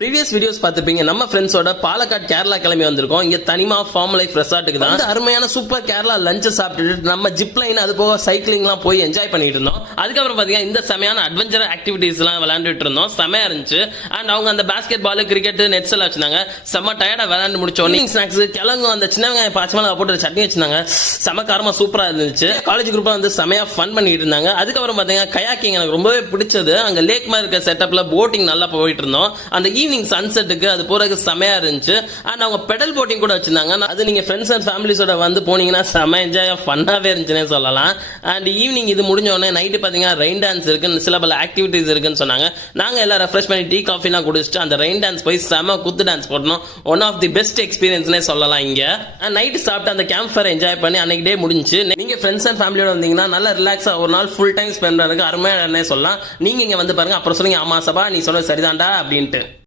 Previous videos பார்த்துப்பீங்க. நம்ம ஃப்ரெண்ட்ஸோட பாலக்காட் கேரளா கிளம்பி வந்திருக்கோம். இங்க தனிமா ஃபார்ம் லைஃப் ரெசார்ட்டுக்கு தான் அருமையான சூப்பர் கேரளா லஞ்ச் சாப்பிட்டுட்டு நம்ம ஜிப் லைன் அது போக சைக்கிளிங்லாம் போய் என்ஜாய் பண்ணிட்டு இருந்தோம். அதுக்கப்புறம் பாத்தீங்கன்னா இந்த செமையான அட்வென்ச்சர் ஆக்டிவிட்டீஸ் எல்லாம் விளையாண்டுட்டு இருந்தோம். செமையா இருந்துச்சு. அண்ட் அவங்க அந்த பாஸ்கெட் பால் கிரிக்கெட் நெட்ஸ் எல்லாம் வச்சிருந்தாங்க. செம்ம டயர்டா விளையாண்டு முடிச்ச உடனே ஸ்நாக்ஸ் கிழங்கு அந்த சின்ன வெங்காயம் பாச்சமலை போட்டு சட்னி வச்சிருந்தாங்க. செம காரமா சூப்பரா இருந்துச்சு. காலேஜ் குரூப்பா வந்து செமையா ஃபன் பண்ணிட்டு இருந்தாங்க. அதுக்கப்புறம் பாத்தீங்கன்னா கயாக்கிங் எனக்கு ரொம்பவே பிடிச்சது. அங்க லேக் மாதிரி இருக்க செட்டப்ல போட்டிங் நல்லா போயிட்டு இருந்தோம். அந்த ஈவினிங் சன்செட்டுக்கு அது போறதுக்கு செமையா இருந்துச்சு. அண்ட் அவங்க பெடல் போட்டிங் கூட வச்சிருந்தாங்க. அது நீங்க ஃப்ரெண்ட்ஸ் அண்ட் ஃபேமிலிஸோட வந்து போனீங்கன்னா செம என்ஜாய் ஃபன்னாவே இருந்துச்சுன்னே சொல்லலாம். அண்ட் ஈவினிங் இது முடிஞ்ச உடனே நைட்டு பாத்தீங்கன்னா ரெயின் டான்ஸ் இருக்கு, சில பல ஆக்டிவிட்டிஸ் இருக்குன்னு சொன்னாங்க. நாங்க எல்லாம் ரெஃப்ரெஷ் பண்ணி டீ காஃபிலாம் குடிச்சிட்டு அந்த ரெயின் டான்ஸ் போய் செம குத்து டான்ஸ் போட்டோம். ஒன் ஆஃப் தி பெஸ்ட் எக்ஸ்பீரியன்ஸ்னே சொல்லலாம். இங்க நைட்டு சாப்பிட்டு அந்த கேம்ப் ஃபயர் என்ஜாய் பண்ணி அன்னைக்கு டே முடிஞ்சு. நீங்க ஃப்ரெண்ட்ஸ் அண்ட் ஃபேமிலியோட வந்தீங்கன்னா நல்லா ரிலாக்ஸா ஒரு நாள் ஃபுல் டைம் ஸ்பெண்ட் பண்ணுறதுக்கு அருமையான சொல்லலாம். நீங்க இங்க வந்து பாருங்க, அப்புறம் சொல்லுங்க ஆமா சபா நீ சொன்னது சரிதான்டா அப்படின்ட்டு.